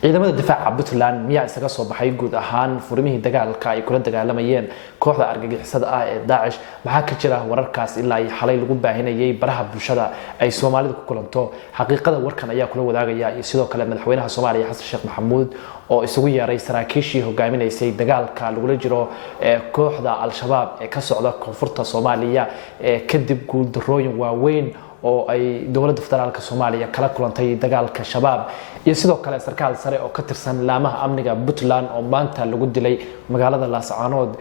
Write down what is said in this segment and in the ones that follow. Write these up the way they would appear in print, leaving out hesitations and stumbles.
ciidamada difaaca Puntland miyaa isaga soo baxay guud ahaan furimihii dagaalka ay kula dagaalamayeen kooxda argagixisada ah ee Daesh maxaa ka jira wararkaas ilaa ay xalay lagu baahinayay baraha bulshada ay Soomaalidu ku kulanto xaqiiqada warkan ayaa kula wadaagaya iyo sidoo kale madaxweynaha Soomaaliya Xasan Sheekh Maxamuud oo isugu yeeray saraakiishii hogaaminaysay dagaalka lagula jiro kooxda Al-Shabaab ee ka socda koonfurta Soomaaliya kadib guul darooyin waaweyn oo ay dawladda federaalka Soomaaliya kala kulantay dagaalka shabaab iyo sidoo kale sarkaal sare oo ka tirsan laamaha amniga Puntland oo maanta lagu dilay magaalada Laascaanood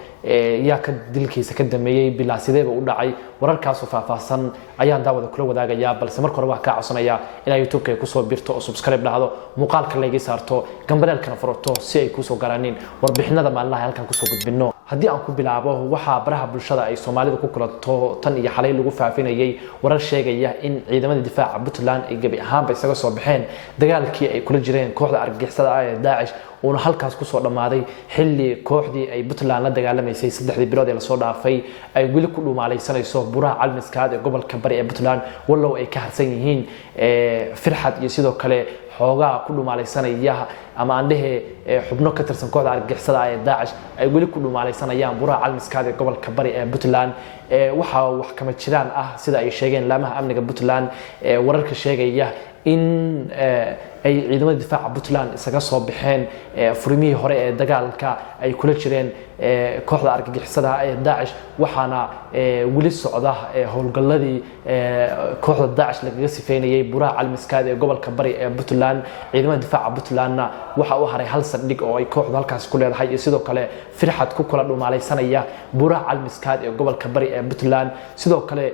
yaa ka dilkiisa ka dameeyay bilaasideeba u dhacay wararkaas oo faahfaahsan ayaan daawada kula wadaagaya balse marka hore wax ka codsanaya in ay YouTube-ka ku soo biirto oo subscribe dhahdo muuqaalka laga saarto gambalelkana furto si ay ku soo garanin warbixinada maalinlaha halkan ku soo gudbino haddii aan ku bilaabo waxa baraha bulshada ay Soomaalidu ku kulanto tan iyo xalay lagu faafinayay warar sheegaya in ciidamada difaaca Puntland ay gabi ahaanba isaga soo baxeen dagaalkii ay kula jireen kooxda argagixisada ah ee Daesh oo halkaas ku soo dhamaaday xilli kooxdii ay Puntland la dagaalamaysay 3 bilood ee la soo dhaafay ay wili ku dhumaalaysanayso buraha calmiskaad ee gobolka bari ee Puntland wallow ay ka harsan yihiin firxad iyo sidoo kale xoogaa ku dhumaalaysanaya ama andhehe xubno ka tirsan kooxda argagixisada ah ee Daesh ay wili ku dhumaalaysanayaan buraha calmiskaad ee gobolka bari ee Puntland waxa wax kama jiraan ah sida ay sheegeen laamaha amniga Puntland wararka sheegaya in ay ciidamada difaaca Puntland isaga soo baxeen furimihii hore ee dagaalka ay kula jireen kooxda argagixisada ah ee Daesh waxaana wili socda howlgalladii kooxda Daesh laga sifeynayay buraha calmiskaad ee gobolka bari ee Puntland ciidamada difaaca Puntlandna waxa uu haray hal saldhig oo ay kooxdu halkaas ku leedahay iyo sidoo kale firxad ku kala dhumaalaysanaya buraha calmiskaad ee gobolka bari ee Puntland sidoo kale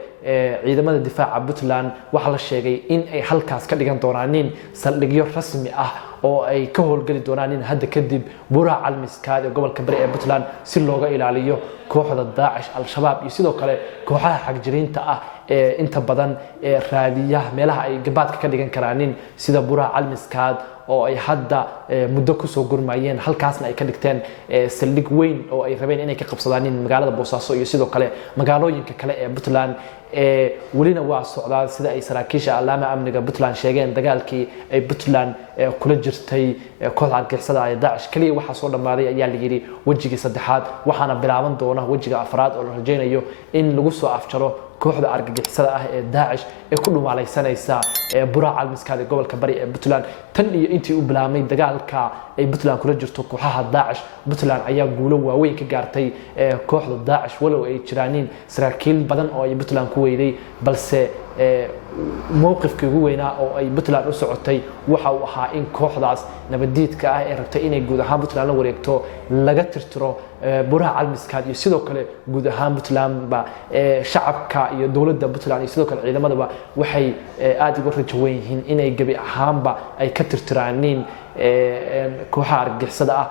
ciidamada difaaca Puntland waxa la sheegay in ay halkaas ka dhigan doonaan saldhigyo rasmi ah oo ay ka howlgali doonaan hadda kadib buraha calmiskaad ee gobolka bari ee Puntland si looga ilaaliyo kooxda Daesh Al-Shabaab iyo sidoo kale kooxaha xagjiriinta ah ee inta badan raadiyaha meelaha ay gabaadka ka dhigan karaan sida buraha calmiskaad oo ay hadda muddo ku soo gurmayeen halkaasna ay ka dhigteen saldhig weyn oo ay rabeen inay ka qabsadaan magaalada Boosaaso iyo sidoo kale magaalooyinka kale ee Puntland walina waa socdaa sida ay saraakiisha alaama amniga Puntland sheegeen dagaalkii ay Puntland kula jirtay kooxda argagixisada ah ee Daesh kaliya waxa soo dhamaaday ayaa la yiri wajigii saddexaad waxaana bilaaban doona wajiga afraad oo la rajaynayo in lagu soo afjaro kooxda argagixisada ah ee Daesh ee ku dhumaalaysanaysa buraha calmiskaad ee gobolka bari ee Puntland tan iyo intii uu bilaabmay dagaalka ay Puntland kula jirto kooxaha Daesh Puntland ayaa guulo waaweyn ka gaartay kooxda Daesh walow ay jiraan saraakiil badan oo ay Puntland ku weyday balse mowqifkii ugu weynaa oo ay Puntland u socotay waxa uu ahaa in kooxdaas nabadiidka ah ee rabtay inay guud ahaan Puntland la wareegto laga tirtiro buraha calmiskaad iyo sidoo kale guud ahaan Puntland ba shacabka iyo dawladda Puntland iyo sidoo kale ciidamadaba waxay aad uga rajo weyn yihiin inay gabi ahaanba ay ka tirtiraan kooxaha argagixisada ah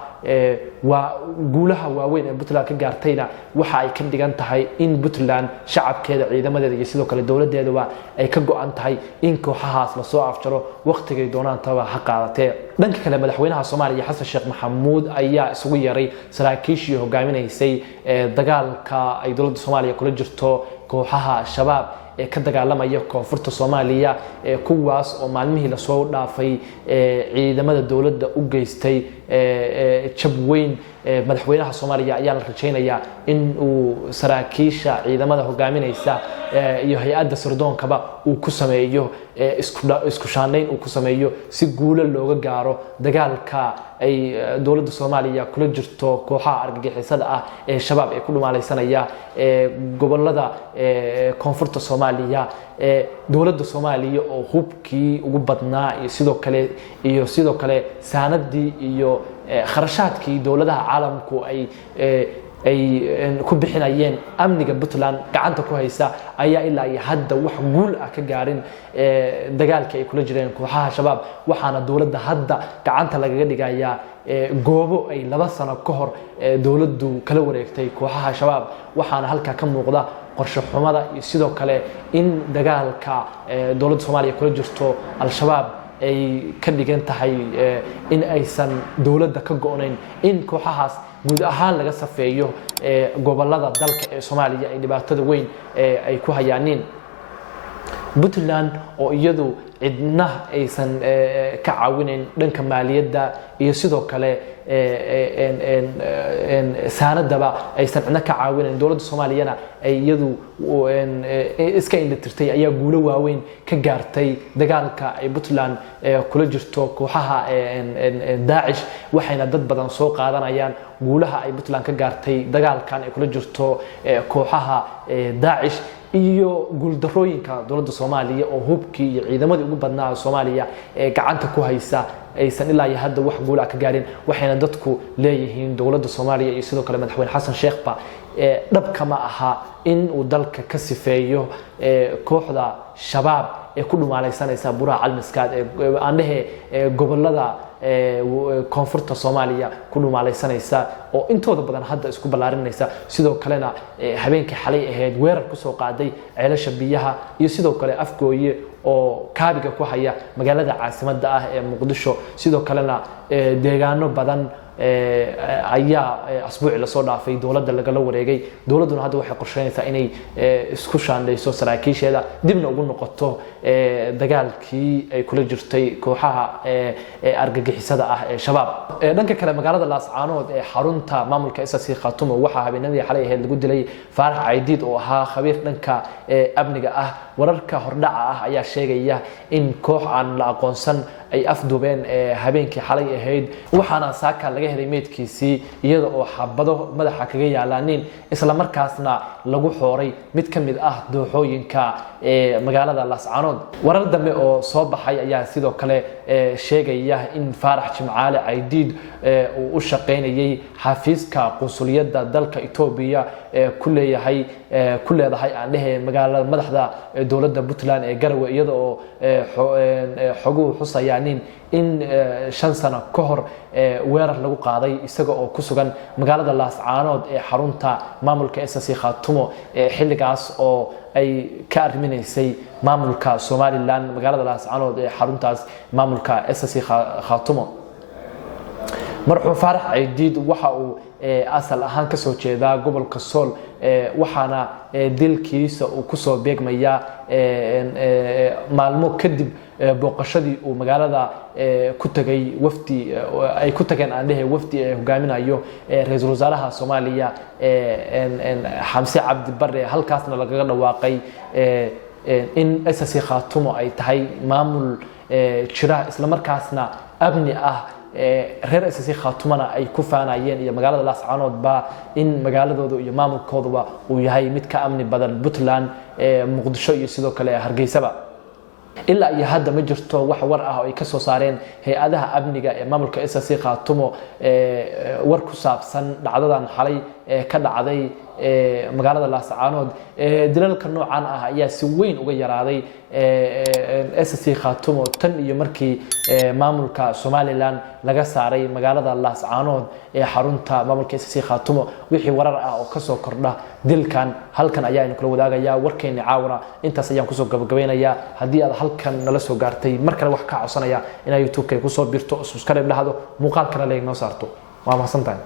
waa guulaha waaweyn ee Puntland ka gaartayna waxa ay ka dhigan tahay in Puntland shacabkeeda ciidamadeeda iyo sidoo kale dawladeedaba ay ka go'an tahay in kooxahaas la soo afjaro waqtigay doonaan taba ha qaadatee dhanka kale madaxweynaha Soomaaliya Xasan Sheekh Maxamuud ayaa isugu yeeray saraakiishii hogaaminaysay dagaalka ay dawladda Soomaaliya kula jirto kooxaha shabaab ee ka dagaalamaya koonfurta Soomaaliya kuwaas oo maalmihii la soo dhaafay ciidamada dawladda u geystay jab weyn madaxweynaha Soomaaliya ayaa la rajaynayaa in uu saraakiisha ciidamada hogaaminaysa iyo hay'adda sirdoonka uu ku sameeyo isku shaaneyn uu ku sameeyo si guulo looga gaaro dagaalka ay dawladda Soomaaliya kula jirto kooxaha argagixisada ah ee shabaab ee ku dhumaalaysanaya gobolada koonfurta Soomaaliya dawladda Soomaaliya oo hubkii ugu badnaa iyo sidoo kale saanadii iyo kharashaadkii dawladaha caalamku ay ku bixinayeen amniga Puntland gacanta ku haysa ayaa ilaa iyo hadda wax guul ah ka gaarin dagaalka ay kula jireen kooxaha shabaab waxaana dawladda hadda gacanta lagaga dhigayaa goobo ay 2 sano ka hor dawladdu kala wareegtay kooxaha shabaab waxaana halka ka muuqda qorshe xumada iyo sidoo kale in dagaalka dawladda Soomaaliya kula jirto Al-Shabaab ay ka dhigan tahay in aysan dawladda ka go'nayn in kooxahaas guud ahaan laga safeeyo gobolada dalka ee Soomaaliya ay dhibaatada weyn ay ku hayaan Puntland oo iyadu cidna aysan ka caawinayn dhanka maaliyadda iyo sidoo kale saanadaba aysan cidna ka caawinayn dowladda Soomaaliyana ay iyadu iska indhatirtay ayaa guulo waaweyn ka gaartay dagaalka ay Puntland kula jirto kooxaha Daesh waxayna dad badan soo qaadanayaan guulaha ay Puntland ka gaartay dagaalkan ay kula jirto kooxaha Daesh iyo guuldarooyinka dowladda Soomaaliya oo hubkii iyo ciidamadii ugu badnaa Soomaaliya gacanta ku haysa aysan ilaa iyo hadda wax guul ah ka gaarin waxayna dadku leeyihiin dowladda Soomaaliya iyo sidoo kale madaxweyne Xasan Sheekh ba dhabka ma aha in uu dalka ka sifeeyo kooxda shabaab ee ku dhumaalaysanaysa buraha calmiskaad aan dhahe gobolada koonfurta Soomaaliya ku dhumaalaysanaysa oo intooda badan hadda isku balaarinaysa sidoo kalena habeenkii xalay ahayd weerar ku soo qaaday ceelasha biyaha iyo sidoo kale afgooye oo kaabiga ku haya magaalada caasimadda ah ee Muqdisho sidoo kalena deegaano badan ayaa asbuuci la soo dhaafay dowladda lagala wareegay dowladuna hadda waxay qorsheynaysaa inay isku shaandhayso saraakiisheeda dibna ugu noqoto dagaalkii ay kula jirtay kooxaha argagixisada ah ee shabaab dhanka kale magaalada Laascaanood ee xarunta maamulka SSC Khaatumo waxa habeenadii xalay ahayd lagu dilay Faarax Caydiid oo ahaa khabiir dhanka amniga ah wararka hordhaca ah ayaa sheegaya in koox aan la aqoonsan ay afduubeen habeenkii xalay ahayd waxaana saaka laga helay meedkiisii iyada oo xabado madaxa kaga yaalaanin isla markaasna lagu xooray mid ka mid ah dooxooyinka magaalada Laascaanood warar dambe oo soo baxay ayaa sidoo kale sheegaya in Faarax Jimcaale Caydiid uu u shaqeynayay xafiiska qunsuliyadda dalka Itoobiya ku leedahay aan dhahe magaalada madaxda dowladda Puntland ee Garowe iyada oo xoguhu xusayaan in 5 sano ka hor weerar lagu qaaday isaga oo ku sugan magaalada Laascaanood ee xarunta maamulka SSC Khaatumo xilligaas oo ay ka arriminaysay maamulka Somaliland magaalada Laascaanood ee xaruntaas maamulka SSC Khaatumo marxuum Faarax Caydiid waxa uu asal ahaan ka soo jeedaa gobolka Sool waxaana dilkiisa uu ku soo beegmaya maalmo kadib booqashadii uu magaalada ku tagay wafdi ay ku tageen aan dhahe wafdi hogaaminayo ra'iisul wasaaraha Soomaaliya Xamse Cabdi Barre halkaasna lagaga dhawaaqay in SSC Khaatumo ay tahay maamul jira isla markaasna abni ah reer SSC Khaatumana ay ku faanayeen iyo magaalada Laascaanood ba in magaaladooda iyo maamulkooda uu yahay mid ka amni badan Puntland Muqdisho iyo sidoo kale Hargeysaba ilaa iyo hadda ma jirto wax war ah oo ay ka soo saareen hay'adaha amniga ee maamulka SSC Khaatumo war ku saabsan dhacdadan xalay ka dhacday magaalada Laascaanood dilalka noocan ah ayaa si weyn uga yaraaday SSC Khaatumo tan iyo markii maamulka Somaliland laga saaray magaalada Laascaanood ee xarunta maamulka SSC Khaatumo wixii warar ah oo ka soo kordha dilkan halkan ayaan kula wadaagayaa warkeena caawina intaas ayaan ku soo gabagabeynayaa hadii aad halkan nala soo gaartay mar kale wax ka codsanaya in YouTube-ka ku soo birto subscribe dhahdo muuqaalkana leeg noo saarto waa mahadsantahay